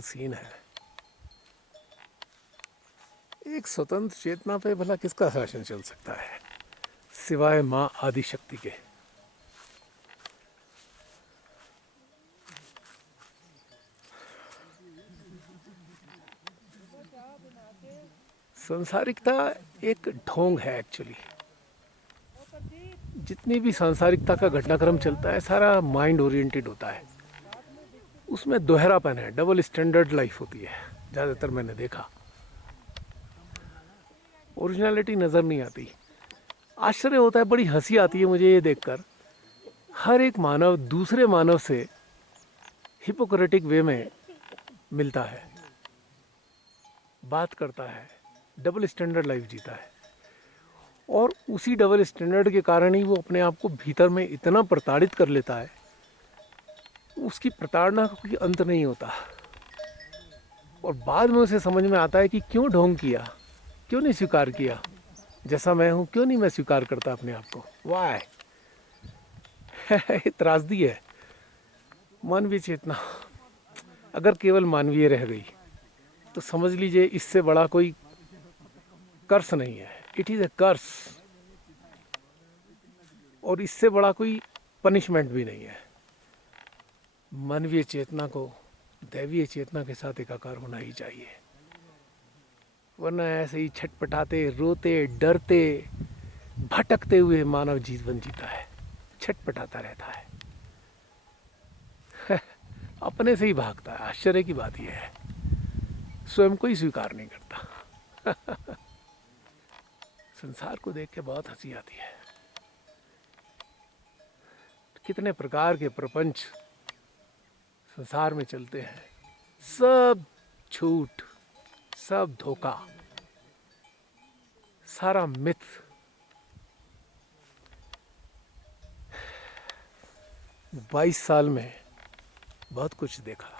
Scene है। एक स्वतंत्र चेतना पे भला किसका शासन चल सकता है सिवाय माँ आदि शक्ति के। सांसारिकता एक ढोंग है एक्चुअली। जितनी भी सांसारिकता का घटनाक्रम चलता है सारा माइंड ओरिएंटेड होता है। उसमें दोहरापन है, डबल स्टैंडर्ड लाइफ होती है ज़्यादातर। मैंने देखा ओरिजिनलिटी नज़र नहीं आती। आश्चर्य होता है, बड़ी हंसी आती है मुझे ये देखकर। हर एक मानव दूसरे मानव से हिपोक्रेटिक वे में मिलता है, बात करता है, डबल स्टैंडर्ड लाइफ जीता है। और उसी डबल स्टैंडर्ड के कारण ही वो अपने आप को भीतर में इतना प्रताड़ित कर लेता है, उसकी प्रताड़ना का कोई अंत नहीं होता। और बाद में उसे समझ में आता है कि क्यों ढोंग किया, क्यों नहीं स्वीकार किया। जैसा मैं हूँ क्यों नहीं मैं स्वीकार करता अपने आप को। वाह त्रासदी है। मानवीय चेतना अगर केवल मानवीय रह गई तो समझ लीजिए इससे बड़ा कोई कर्स नहीं है। इट इज़ ए कर्स। और इससे बड़ा कोई पनिशमेंट भी नहीं है। मानवीय चेतना को दैवीय चेतना के साथ एकाकार होना ही चाहिए, वरना ऐसे ही छटपटाते, रोते, डरते, भटकते हुए मानव जीवन जीता है, छटपटाता रहता है अपने से ही भागता है। आश्चर्य की बात यह है, स्वयं को ही स्वीकार नहीं करता संसार को देख के बहुत हंसी आती है। कितने प्रकार के प्रपंच संसार में चलते हैं, सब झूठ, सब धोखा, सारा मिथ। 22 साल में बहुत कुछ देखा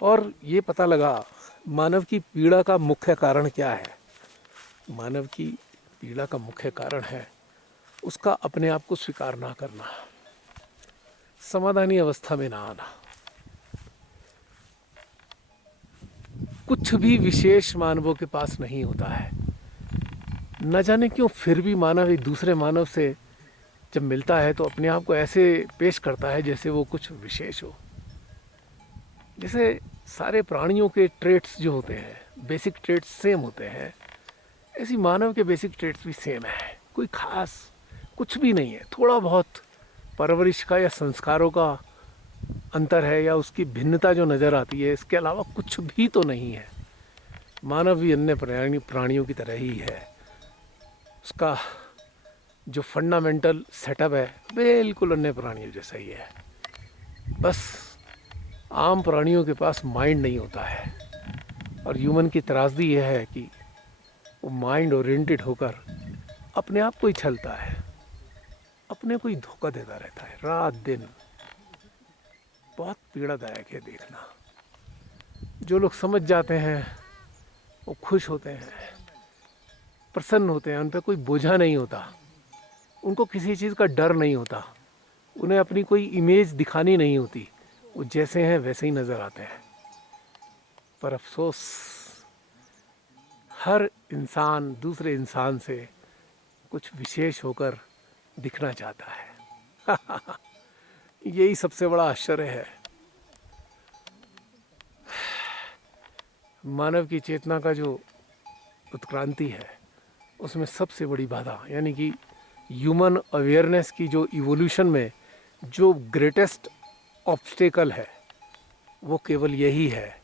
और ये पता लगा मानव की पीड़ा का मुख्य कारण क्या है। मानव की पीड़ा का मुख्य कारण है उसका अपने आप को स्वीकार ना करना, समाधानी अवस्था में ना आना। कुछ भी विशेष मानवों के पास नहीं होता है। न जाने क्यों फिर भी मानव एक दूसरे मानव से जब मिलता है तो अपने आप को ऐसे पेश करता है जैसे वो कुछ विशेष हो। जैसे सारे प्राणियों के ट्रेट्स जो होते हैं, बेसिक ट्रेट्स सेम होते हैं, ऐसी मानव के बेसिक ट्रेट्स भी सेम है। कोई खास कुछ भी नहीं है। थोड़ा बहुत परवरिश का या संस्कारों का अंतर है या उसकी भिन्नता जो नज़र आती है, इसके अलावा कुछ भी तो नहीं है। मानव भी अन्य प्राणियों की तरह ही है। उसका जो फंडामेंटल सेटअप है बिल्कुल अन्य प्राणियों जैसा ही है। बस आम प्राणियों के पास माइंड नहीं होता है। और ह्यूमन की त्रासदी यह है कि वो माइंड ओरिएंटेड होकर अपने आप को ही छलता है, अपने को ही धोखा देता रहता है रात दिन। बहुत पीड़ादायक है देखना। जो लोग समझ जाते हैं वो खुश होते हैं, प्रसन्न होते हैं, उन पर कोई बोझा नहीं होता, उनको किसी चीज़ का डर नहीं होता, उन्हें अपनी कोई इमेज दिखानी नहीं होती। वो जैसे हैं वैसे ही नज़र आते हैं। पर अफसोस हर इंसान दूसरे इंसान से कुछ विशेष होकर दिखना चाहता है यही सबसे बड़ा आश्चर्य है। मानव की चेतना का जो उत्क्रांति है उसमें सबसे बड़ी बाधा यानी कि ह्यूमन अवेयरनेस की जो इवोल्यूशन में जो ग्रेटेस्ट ऑब्स्टेकल है वो केवल यही है,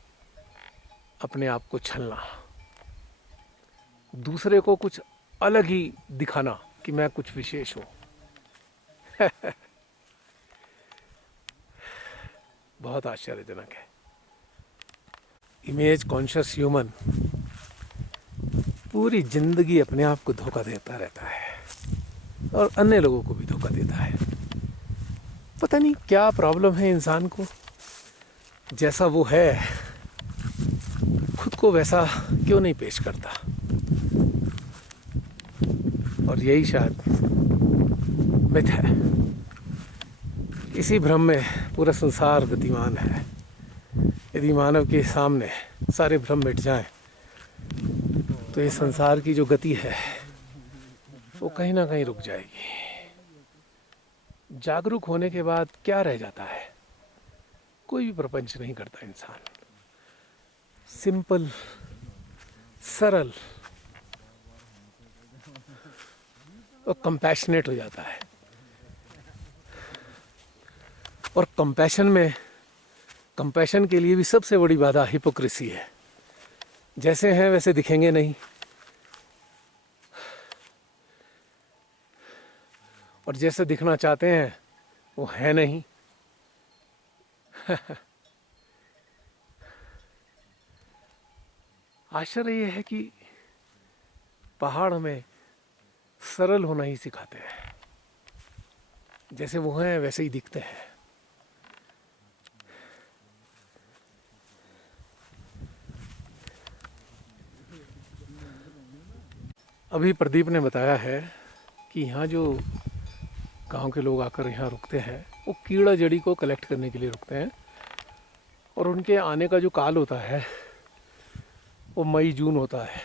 अपने आप को छलना, दूसरे को कुछ अलग ही दिखाना कि मैं कुछ विशेष हूँ बहुत आश्चर्यजनक है। इमेज कॉन्शियस ह्यूमन पूरी जिंदगी अपने आप को धोखा देता रहता है और अन्य लोगों को भी धोखा देता है। पता नहीं क्या प्रॉब्लम है इंसान को, जैसा वो है खुद को वैसा क्यों नहीं पेश करता। और यही शायद मिथ है। इसी भ्रम में पूरा संसार गतिमान है। यदि मानव के सामने सारे भ्रम मिट जाएं तो ये संसार की जो गति है वो कहीं ना कहीं रुक जाएगी। जागरूक होने के बाद क्या रह जाता है? कोई भी प्रपंच नहीं करता इंसान। सिंपल, सरल और कंपैशनेट हो जाता है। और कंपैशन के लिए भी सबसे बड़ी बाधा हिपोक्रेसी है। जैसे हैं वैसे दिखेंगे नहीं, और जैसे दिखना चाहते हैं वो है नहीं। आश्चर्य ये है कि पहाड़ में सरल होना ही सिखाते हैं। जैसे वो हैं वैसे ही दिखते हैं। अभी प्रदीप ने बताया है कि यहाँ जो गांव के लोग आकर यहाँ रुकते हैं वो कीड़ा जड़ी को कलेक्ट करने के लिए रुकते हैं, और उनके आने का जो काल होता है वो मई जून होता है।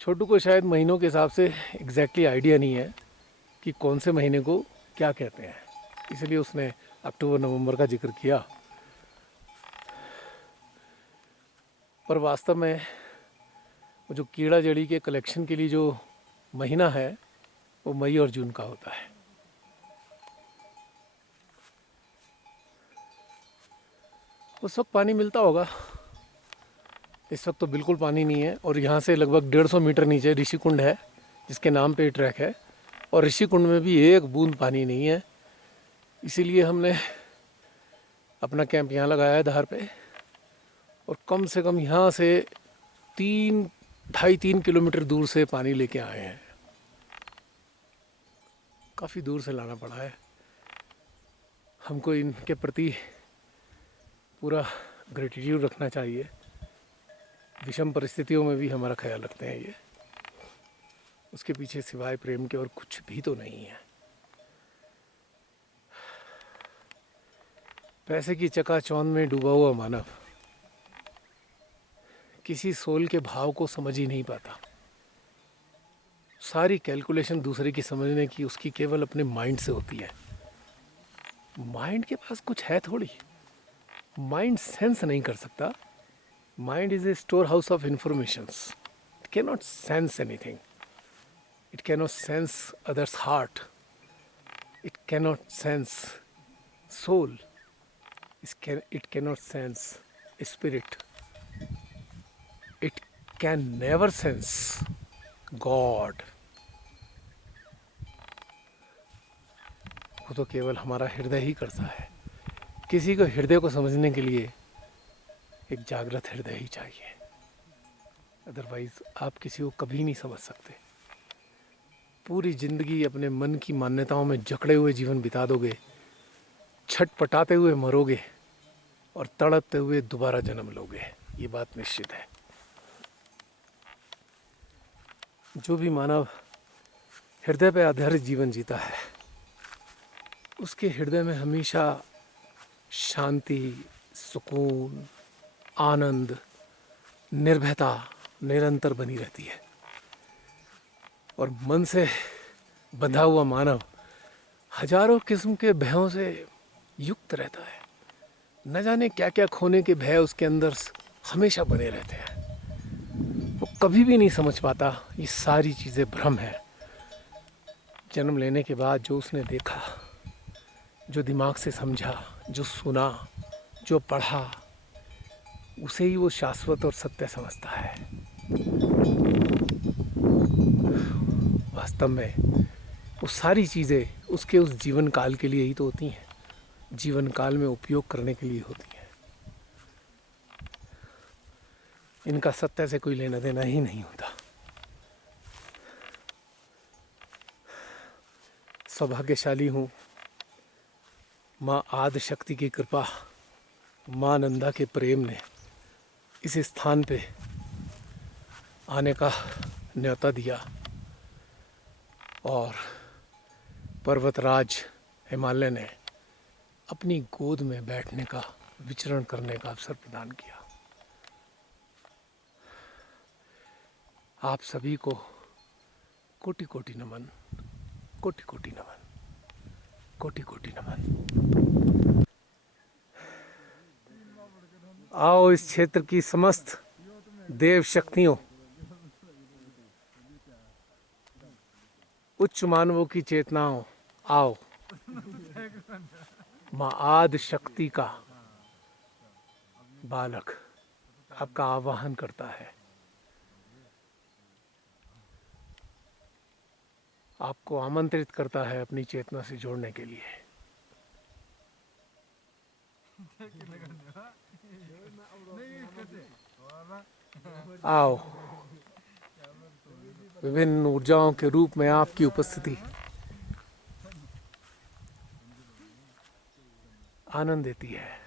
छोटू को शायद महीनों के हिसाब से एग्जैक्टली आइडिया नहीं है कि कौन से महीने को क्या कहते हैं, इसलिए उसने अक्टूबर नवंबर का जिक्र किया। पर वास्तव में वो जो कीड़ा जड़ी के कलेक्शन के लिए जो महीना है वो मई और जून का होता है। उस वक्त पानी मिलता होगा, इस वक्त तो बिल्कुल पानी नहीं है। और यहाँ से लगभग 150 मीटर नीचे ऋषिकुंड है जिसके नाम पे ट्रैक है, और ऋषिकुंड में भी एक बूंद पानी नहीं है। इसीलिए हमने अपना कैंप यहाँ लगाया है धार पे, और कम से कम यहाँ से 2.5-3 किलोमीटर दूर से पानी लेके आए हैं। काफ़ी दूर से लाना पड़ा है। हमको इनके प्रति पूरा ग्रेटिट्यूड रखना चाहिए। विषम परिस्थितियों में भी हमारा ख्याल रखते हैं ये। उसके पीछे सिवाय प्रेम के और कुछ भी तो नहीं है। पैसे की चकाचौंध में डूबा हुआ मानव किसी सोल के भाव को समझ ही नहीं पाता। सारी कैलकुलेशन दूसरे की समझने की उसकी केवल अपने माइंड से होती है। माइंड के पास कुछ है थोड़ी। माइंड सेंस नहीं कर सकता। Mind is a store house of informations. It can not sense anything. It cannot sense others' heart. It cannot sense soul. It cannot sense spirit. It can never sense God. वो तो केवल हमारा हृदय ही करता है। किसी को हृदय को समझने के लिए एक जागृत हृदय ही चाहिए, अदरवाइज आप किसी को कभी नहीं समझ सकते। पूरी जिंदगी अपने मन की मान्यताओं में जकड़े हुए जीवन बिता दोगे, छटपटाते हुए मरोगे और तड़पते हुए दोबारा जन्म लोगे, ये बात निश्चित है। जो भी मानव हृदय पर आधारित जीवन जीता है उसके हृदय में हमेशा शांति, सुकून, आनंद, निर्भयता निरंतर बनी रहती है। और मन से बंधा हुआ मानव हजारों किस्म के भयों से युक्त रहता है। न जाने क्या क्या खोने के भय उसके अंदर हमेशा बने रहते हैं। वो कभी भी नहीं समझ पाता ये सारी चीज़ें भ्रम है। जन्म लेने के बाद जो उसने देखा, जो दिमाग से समझा, जो सुना, जो पढ़ा, उसे ही वो शाश्वत और सत्य समझता है। वास्तव में वो सारी चीज़ें उसके उस जीवन काल के लिए ही तो होती हैं, जीवन काल में उपयोग करने के लिए होती हैं। इनका सत्य से कोई लेना देना ही नहीं होता। सौभाग्यशाली हूँ, माँ आदि शक्ति की कृपा, माँ नंदा के प्रेम ने इस स्थान पे आने का न्योता दिया और पर्वतराज हिमालय ने अपनी गोद में बैठने का विचरण करने का अवसर प्रदान किया। आप सभी को कोटि कोटि नमन, कोटि कोटि नमन, कोटि कोटि नमन। आओ इस क्षेत्र की समस्त देव शक्तियों, उच्च मानवों की चेतनाओं, आओ माँ आदि शक्ति का बालक आपका आवाहन करता है, आपको आमंत्रित करता है अपनी चेतना से जोड़ने के लिए। आओ विभिन्न ऊर्जाओं के रूप में आपकी उपस्थिति आनंद देती है।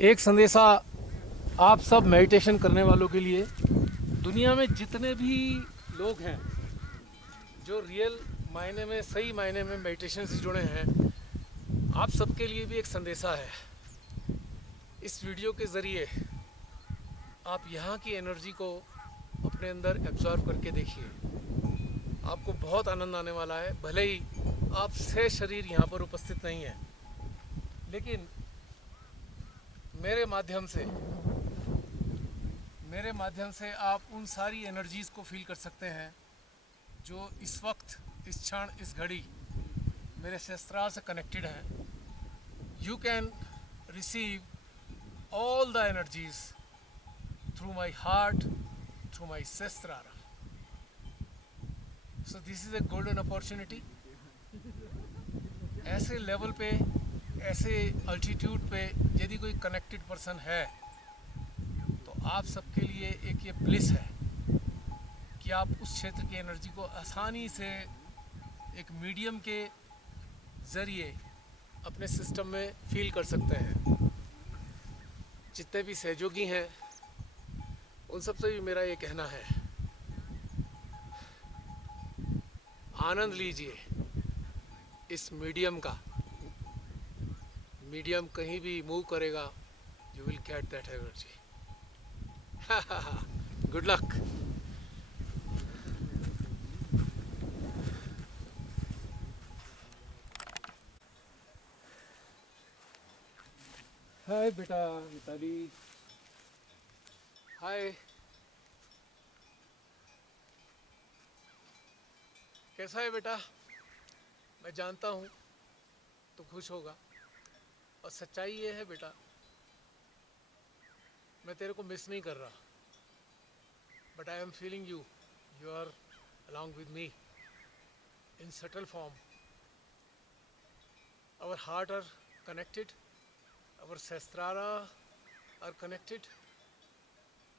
एक संदेशा आप सब मेडिटेशन करने वालों के लिए, दुनिया में जितने भी लोग हैं जो रियल मायने में, सही मायने में मेडिटेशन से जुड़े हैं, आप सबके लिए भी एक संदेशा है। इस वीडियो के ज़रिए आप यहाँ की एनर्जी को अपने अंदर एब्जॉर्व करके देखिए, आपको बहुत आनंद आने वाला है। भले ही आप से शरीर यहाँ पर उपस्थित नहीं है, लेकिन मेरे माध्यम से आप उन सारी एनर्जीज़ को फील कर सकते हैं जो इस वक्त, इस क्षण, इस घड़ी मेरे शस्त्रार से कनेक्टेड हैं। You can receive all the energies through my heart, through my Sastrara. So this is a golden opportunity. ऐसे लेवल पे, ऐसे अल्टीट्यूड पे यदि कोई कनेक्टेड पर्सन है तो आप सबके लिए एक ये ब्लिस है कि आप उस क्षेत्र की एनर्जी को आसानी से एक मीडियम के ज़रिए अपने सिस्टम में फील कर सकते हैं। जितने भी सहयोगी हैं उन सबसे भी मेरा ये कहना है, आनंद लीजिए इस मीडियम का। मीडियम कहीं भी मूव करेगा, you will get that energy. Good luck. Hi बेटा मिताली, हाय, कैसा है बेटा? मैं जानता हूँ तो खुश होगा, और सच्चाई ये है बेटा, मैं तेरे को मिस नहीं कर रहा, but I am feeling you, you are along with me in subtle form. Our heart are connected, our Sastrara are connected,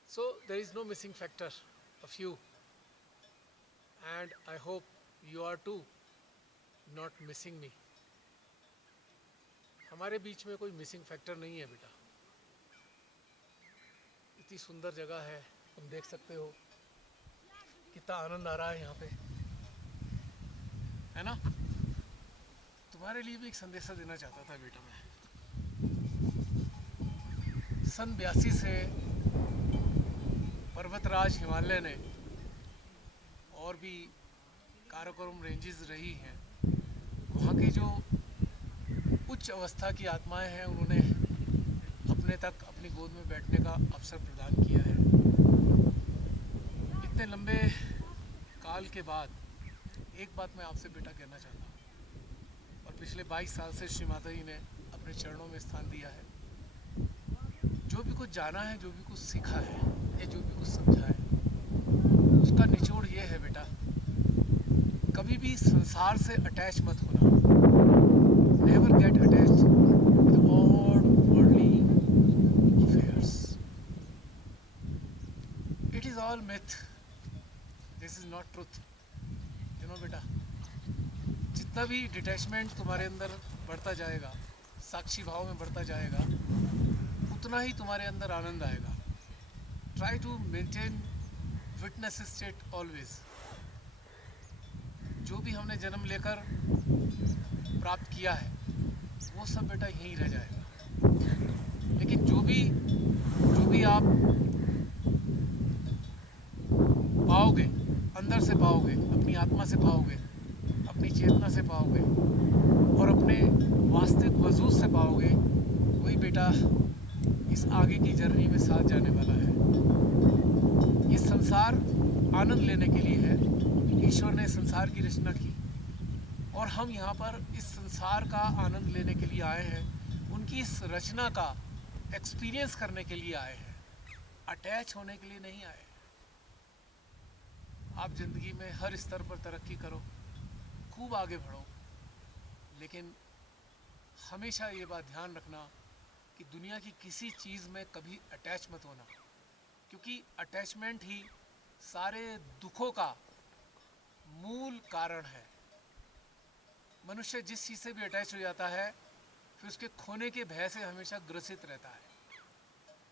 so there is no missing factor of you, and I hope you are too not missing me. हमारे बीच में कोई missing factor नहीं है बेटा। इतनी सुंदर जगह है, तुम देख सकते हो कितना आनंद आ रहा है यहाँ पे, है ना? तुम्हारे लिए भी एक संदेशा देना चाहता था बेटा मैं। सन 82 से पर्वतराज हिमालय ने और भी काराकोरम रेंजेस रही हैं, वहाँ की जो उच्च अवस्था की आत्माएं हैं, उन्होंने अपने तक अपनी गोद में बैठने का अवसर प्रदान किया है। इतने लंबे काल के बाद एक बात मैं आपसे बेटा कहना चाहता हूँ, और पिछले 22 साल से श्री माता जी ने अपने चरणों में स्थान दिया है। जो भी कुछ जाना है, जो भी कुछ सीखा है, या जो भी कुछ समझा है, उसका निचोड़ ये है बेटा, कभी भी संसार से अटैच मत होना। Never get attached with all worldly affairs. It is all myth, this is not truth. You know बेटा, जितना भी डिटैचमेंट तुम्हारे अंदर बढ़ता जाएगा, साक्षी भाव में बढ़ता जाएगा, उतना ही तुम्हारे अंदर आनंद आएगा। Try to maintain witness state always. जो भी हमने जन्म लेकर प्राप्त किया है वो सब बेटा यहीं रह जाएगा। लेकिन जो भी आप पाओगे, अंदर से पाओगे, अपनी आत्मा से पाओगे, अपनी चेतना से पाओगे और अपने वास्तविक वजूद से पाओगे, वही बेटा इस आगे की जर्नी में साथ जाने वाला है। ये संसार आनंद लेने के लिए है। ईश्वर ने संसार की रचना की और हम यहाँ पर इस संसार का आनंद लेने के लिए आए हैं। उनकी इस रचना का एक्सपीरियंस करने के लिए आए हैं, अटैच होने के लिए नहीं आए। आप ज़िंदगी में हर स्तर पर तरक्की करो, खूब आगे बढ़ो, लेकिन हमेशा ये बात ध्यान रखना कि दुनिया की किसी चीज़ में कभी अटैच मत होना, क्योंकि अटैचमेंट ही सारे दुखों का मूल कारण है। मनुष्य जिस चीज़ से भी अटैच हो जाता है फिर उसके खोने के भय से हमेशा ग्रसित रहता है।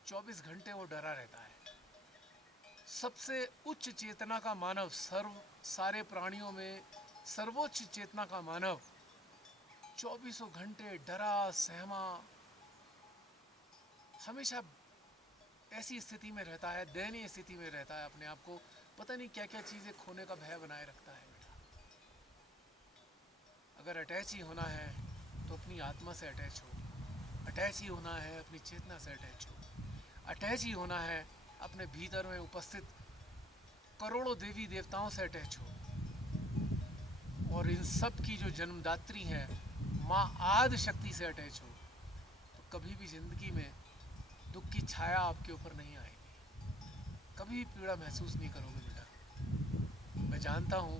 24 घंटे वो डरा रहता है। सबसे उच्च चेतना का मानव, सारे प्राणियों में सर्वोच्च चेतना का मानव 24 घंटे डरा सहमा हमेशा ऐसी स्थिति में रहता है, दयनीय स्थिति में रहता है। अपने आप को पता नहीं क्या क्या चीज़ें खोने का भय बनाए रखता है बेटा। अगर अटैच ही होना है तो अपनी आत्मा से अटैच हो, अटैच ही होना है अपनी चेतना से अटैच हो, अटैच ही होना है अपने भीतर में उपस्थित करोड़ों देवी देवताओं से अटैच हो और इन सब की जो जन्मदात्री हैं माँ आदि शक्ति से अटैच हो, तो कभी भी जिंदगी में दुख की छाया आपके ऊपर नहीं आएगी, कभी पीड़ा महसूस नहीं करोगे बेटा। मैं जानता हूँ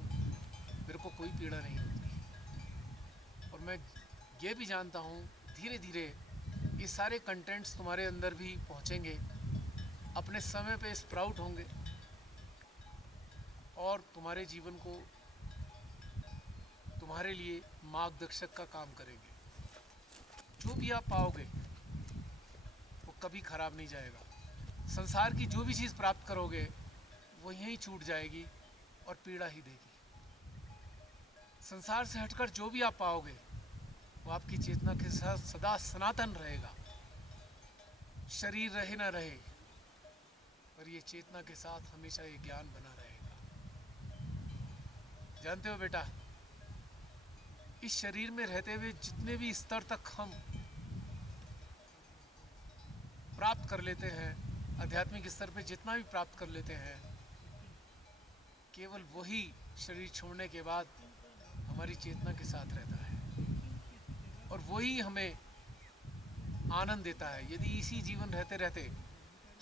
मेरे को कोई पीड़ा नहीं होती और मैं ये भी जानता हूँ धीरे धीरे ये सारे कंटेंट्स तुम्हारे अंदर भी पहुँचेंगे, अपने समय पे स्प्राउट होंगे और तुम्हारे जीवन को तुम्हारे लिए मार्गदर्शक का काम करेंगे। जो भी आप पाओगे वो कभी खराब नहीं जाएगा। संसार की जो भी चीज़ प्राप्त करोगे वो यहीं छूट जाएगी और पीड़ा ही देगी। संसार से हटकर जो भी आप पाओगे वो आपकी चेतना के साथ सदा सनातन रहेगा। शरीर रहे ना रहे पर ये चेतना के साथ हमेशा ये ज्ञान बना रहेगा। जानते हो बेटा, इस शरीर में रहते हुए जितने भी स्तर तक हम प्राप्त कर लेते हैं, आध्यात्मिक स्तर पे जितना भी प्राप्त कर लेते हैं, केवल वही शरीर छोड़ने के बाद हमारी चेतना के साथ रहता है और वही हमें आनंद देता है। यदि इसी जीवन रहते रहते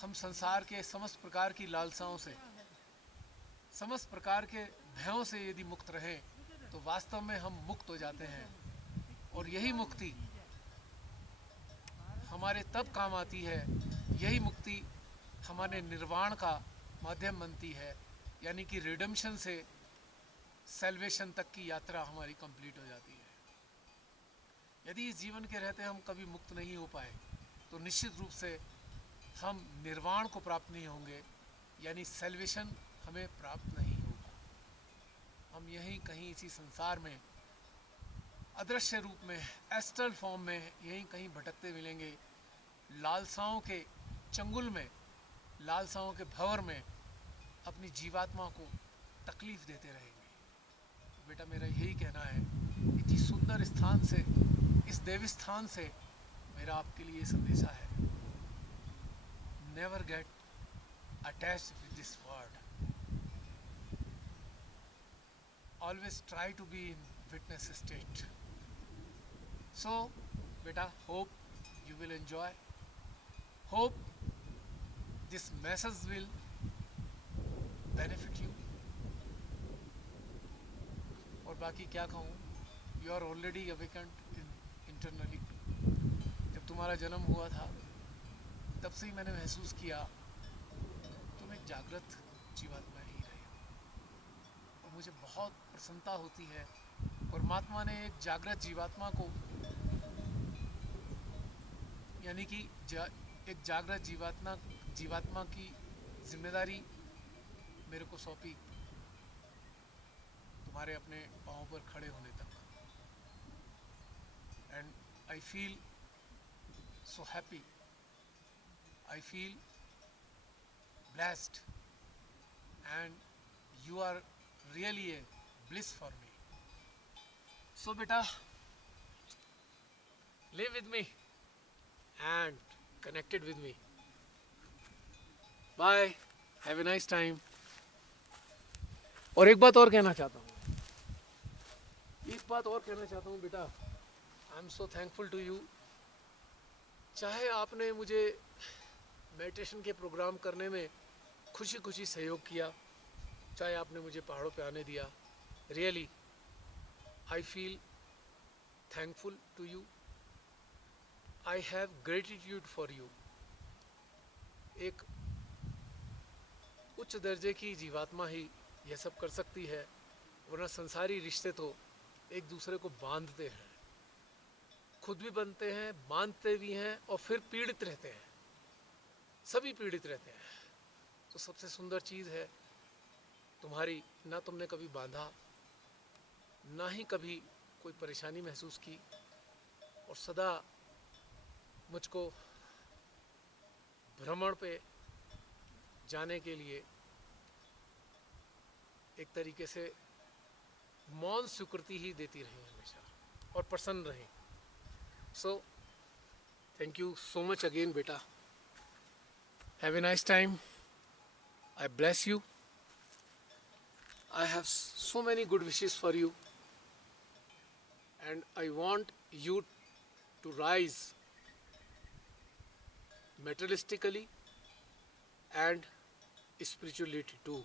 हम संसार के समस्त प्रकार की लालसाओं से, समस्त प्रकार के भयों से यदि मुक्त रहें तो वास्तव में हम मुक्त हो जाते हैं और यही मुक्ति हमारे तब काम आती है, यही मुक्ति हमारे निर्वाण का माध्यम बनती है, यानी कि रिडेम्पशन से सैल्वेशन तक की यात्रा हमारी कंप्लीट हो जाती है। यदि इस जीवन के रहते हम कभी मुक्त नहीं हो पाए तो निश्चित रूप से हम निर्वाण को प्राप्त नहीं होंगे, यानी सैल्वेशन हमें प्राप्त नहीं होगा। हम यहीं कहीं इसी संसार में अदृश्य रूप में, एस्ट्रल फॉर्म में यहीं कहीं भटकते मिलेंगे, लालसाओं के चंगुल में, लालसाओं के भंवर में अपनी जीवात्मा को तकलीफ देते रहेंगे। तो बेटा मेरा यही कहना है, इतनी सुंदर स्थान से, इस देवी स्थान से मेरा आपके लिए संदेशा है, never get attached with this world, always try to be in witness state. So, beta, hope you will enjoy. Hope this message will benefit you. और बाकी क्या कहूँ, you are already awakened internally. जब तुम्हारा जन्म हुआ था तब से ही मैंने महसूस किया तुम एक जागृत जीवात्मा ही रहे हो और मुझे बहुत प्रसन्नता होती है परमात्मा ने एक जागृत जीवात्मा को, यानी कि एक जागृत जीवात्मा की जिम्मेदारी मेरे को सौंपी। तुम्हारे तुम्हारे अपने पाँव पर खड़े होने तक। And I feel so happy, I feel blessed, and you are really a bliss for me. So beta, live with me and connected with me. Bye, have a nice time. और एक बात और कहना चाहता हूँ, एक बात और कहना चाहता हूँ बेटा, I am so thankful to you. चाहे आपने मुझे मेडिटेशन के प्रोग्राम करने में खुशी खुशी सहयोग किया, चाहे आपने मुझे पहाड़ों पे आने दिया, really I feel thankful to you, I have gratitude for you. एक उच्च दर्जे की जीवात्मा ही यह सब कर सकती है, वरना संसारी रिश्ते तो एक दूसरे को बांधते हैं, खुद भी बनते हैं, बांधते भी हैं और फिर पीड़ित रहते हैं, सभी पीड़ित रहते हैं। तो सबसे सुंदर चीज़ है तुम्हारी, ना तुमने कभी बांधा, ना ही कभी कोई परेशानी महसूस की, और सदा मुझको भ्रमण पे जाने के लिए एक तरीके से मौन स्वीकृति ही देती रही हमेशा, और प्रसन्न रही। So thank you so much again बेटा, have a nice time, I bless you, I have so many good wishes for you, and I want you to rise materialistically and spirituality too.